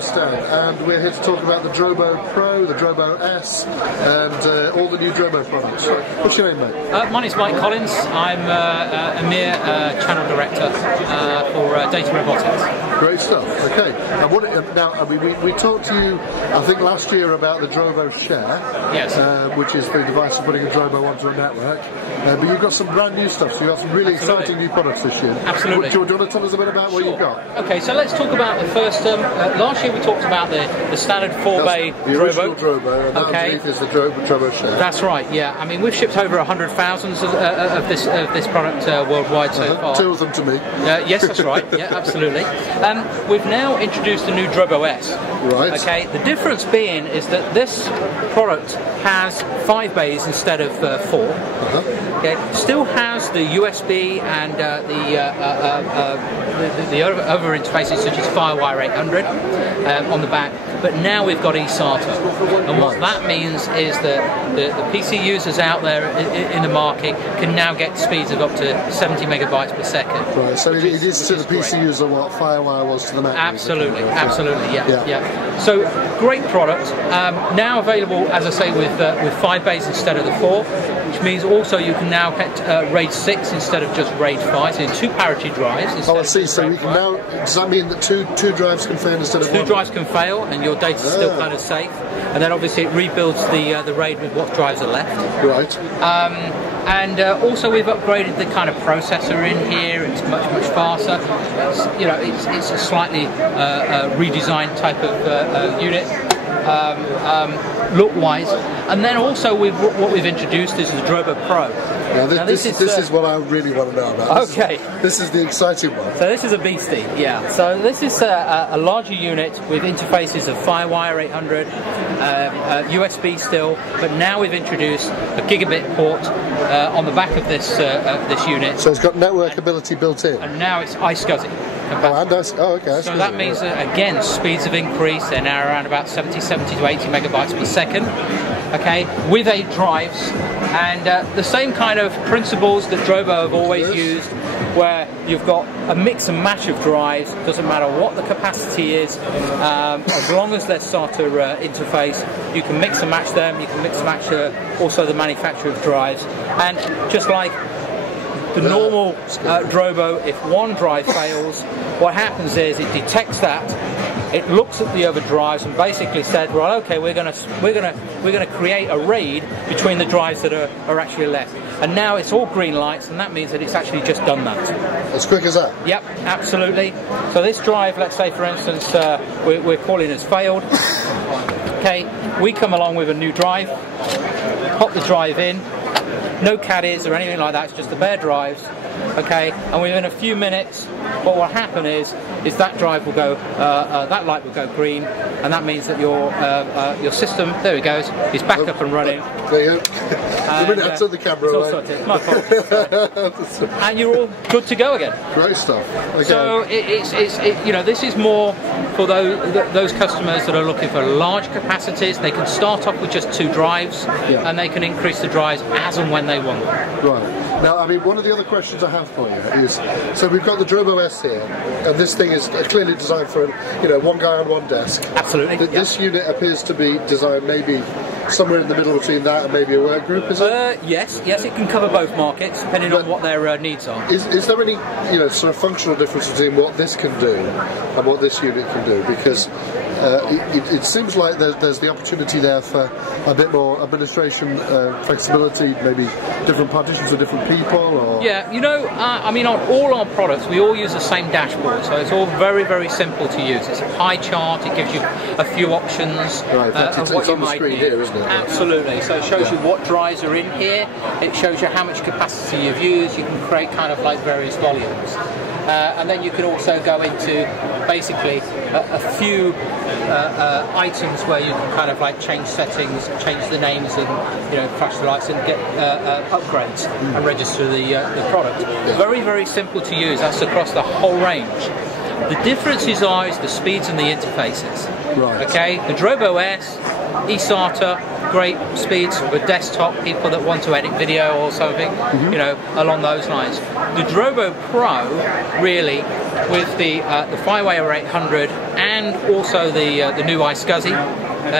Drobo stand, and we're here to talk about the Drobo Pro, the Drobo S, and all the new Drobo products. What's your name, mate? My name's Mike Collins. I'm a mere channel director for data robotics. Great stuff. Okay. And we talked to you, I think, last year about the Drobo Share, yes, which is the device for putting a Drobo onto a network. But you've got some brand new stuff, so you've got some really exciting new products this year. Absolutely. Do you want to tell us a bit about what you've got? Okay, so let's talk about the first. Last year we talked about the standard 4-bay the original Drobo, and underneath is the Drobo Share. That's right. Yeah, I mean we've shipped over 100,000 of this product worldwide so far. Two of them to me. Yes, that's right. Yeah, absolutely. We've now introduced the new Drobo S. Right. Okay. The difference being is that this product has 5 bays instead of 4. Okay. Still has the USB and the other interfaces such as FireWire 800 on the back, but now we've got eSATA, and what that means is that the PC users out there in the market can now get speeds of up to 70 megabytes per second. Right, so it is to the PC user what FireWire was to the Mac. Absolutely, absolutely, yeah. So great product, now available, as I say, with 5 bays instead of the 4, which means also you can now get RAID 6 instead of just RAID 5, so 2 parity drives. Oh, I see. So you can now. Does that mean that two drives can fail instead of one? 2 drives can fail, and your data's still kind of safe. And then obviously it rebuilds the RAID with what drives are left. Right. And also we've upgraded the kind of processor in here. It's much faster. It's a slightly redesigned type of unit. Look-wise, and then also what we've introduced is the Drobo Pro. Now this is what I really want to know about. This is the exciting one. So this is a beastie, yeah. So this is a larger unit with interfaces of FireWire 800, USB still, but now we've introduced a gigabit port on the back of this unit. So it's got network ability built in. And now it's iSCSI. Okay. So that means that, again, speeds have increased. They're now around about 70 to 80 megabytes per second. Okay, with 8 drives, and the same kind of principles that Drobo have always used, where you've got a mix and match of drives. Doesn't matter what the capacity is, as long as there's SATA interface, you can mix and match them. You can mix and match also the manufacturer of drives, and just like the normal Drobo, if one drive fails, what happens is it detects that, it looks at the other drives and basically said, right, okay, we're going to create a RAID between the drives that are actually left. And now it's all green lights, and that means that it's actually just done that. As quick as that? Yep, absolutely. So this drive, let's say for instance, we're calling as failed. Okay, we come along with a new drive, pop the drive in. No caddies or anything like that, it's just the bare drives, okay, and within a few minutes what will happen is that drive will go, that light will go green, and that means that your system, there it goes, is back up and running. There you go. I took the camera away. My apologies. And you're all good to go again. Great stuff. Okay. So this is more for those customers that are looking for large capacities. They can start off with just 2 drives, and they can increase the drives as and when they want. Right. Now, I mean, one of the other questions I have for you is, so we've got the Drobo S here, and this thing is clearly designed for, one guy on one desk. Absolutely. This unit appears to be designed maybe somewhere in the middle between that and maybe a work group, is it? Yes, it can cover both markets, depending on what their needs are. Is there any, sort of functional difference between what this can do and what this unit can do? Because it seems like there's the opportunity there for a bit more administration flexibility, maybe different partitions for different people, or... Yeah, I mean, on all our products, we all use the same dashboard, so it's all very, very simple to use. It's a pie chart, it gives you a few options of what you might need. Here, isn't it? Absolutely, so it shows you what drives are in here, it shows you how much capacity you've used, you can create kind of like various volumes. And then you can also go into basically a few items where you can kind of like change settings, change the names, and flash the lights, and get upgrades and register the product. Very, very simple to use. That's across the whole range. The differences are the speeds and the interfaces. Right. Okay, the Drobo S, eSATA, great speeds for desktop people that want to edit video or something, you know, along those lines. The Drobo Pro, really, with the Firewire 800 and also the new iSCSI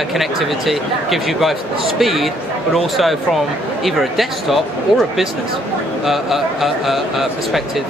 connectivity, gives you both the speed, but also from either a desktop or a business perspective,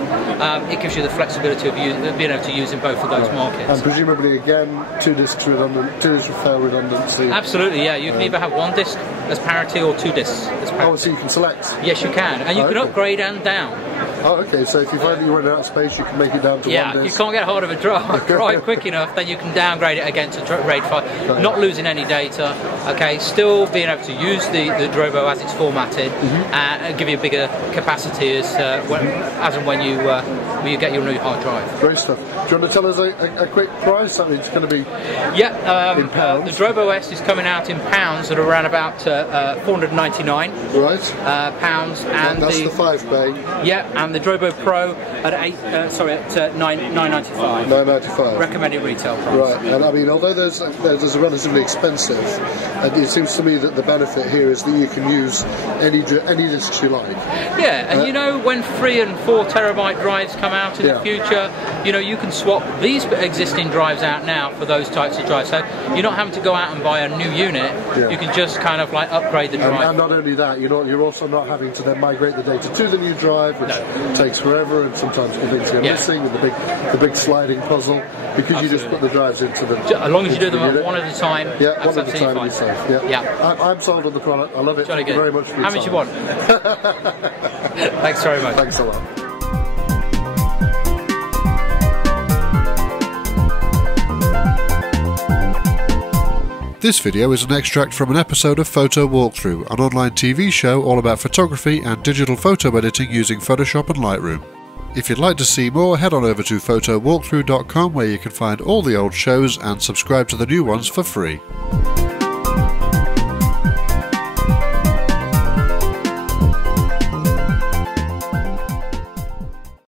it gives you the flexibility of being able to use in both of those markets. And presumably, again, 2 discs redundant, 2 disc fail redundancy. Absolutely, yeah. You can either have 1 disc as parity or 2 discs as parity. Oh, so you can select? Yes, you can, and you can upgrade and down. Oh, okay, so if you find that you're running out of space, you can make it down to 1 disc. Yeah, if you can't get hold of a drive quick enough, then you can downgrade it again to RAID 5, not losing any data, okay, still being able to use the Drobo as it's formatted, and give you a bigger capacity as and when you get your new hard drive. Great stuff. Do you want to tell us a quick price? I mean, it's going to be in pounds. The Drobo S is coming out in pounds at around about £499. Right. Pounds, and that's the 5 bay. Yeah, and the Drobo Pro at £9.95. £9.95. Recommended retail price. Right, and I mean, although there's a relatively expensive, it seems to me that the benefit here is that you can use any discs you like. Yeah, and you know, when 3 and 4 terabyte drives come out in the future, you know, you can swap these existing drives out now for those types of drives. So you're not having to go out and buy a new unit. You can just kind of like upgrade the drive. And not only that, you're also not having to then migrate the data to the new drive, which takes forever, and sometimes things are missing, and the big sliding puzzle, because you just put the drives into them. As long as you do them one at a time, one at a time, you're safe. I'm sold on the product. I love it. Thank you very much for your time. How much you want? Thanks very much. Thanks a lot. This video is an extract from an episode of Photo Walkthrough, an online TV show all about photography and digital photo editing using Photoshop and Lightroom. If you'd like to see more, head on over to photowalkthrough.com, where you can find all the old shows and subscribe to the new ones for free.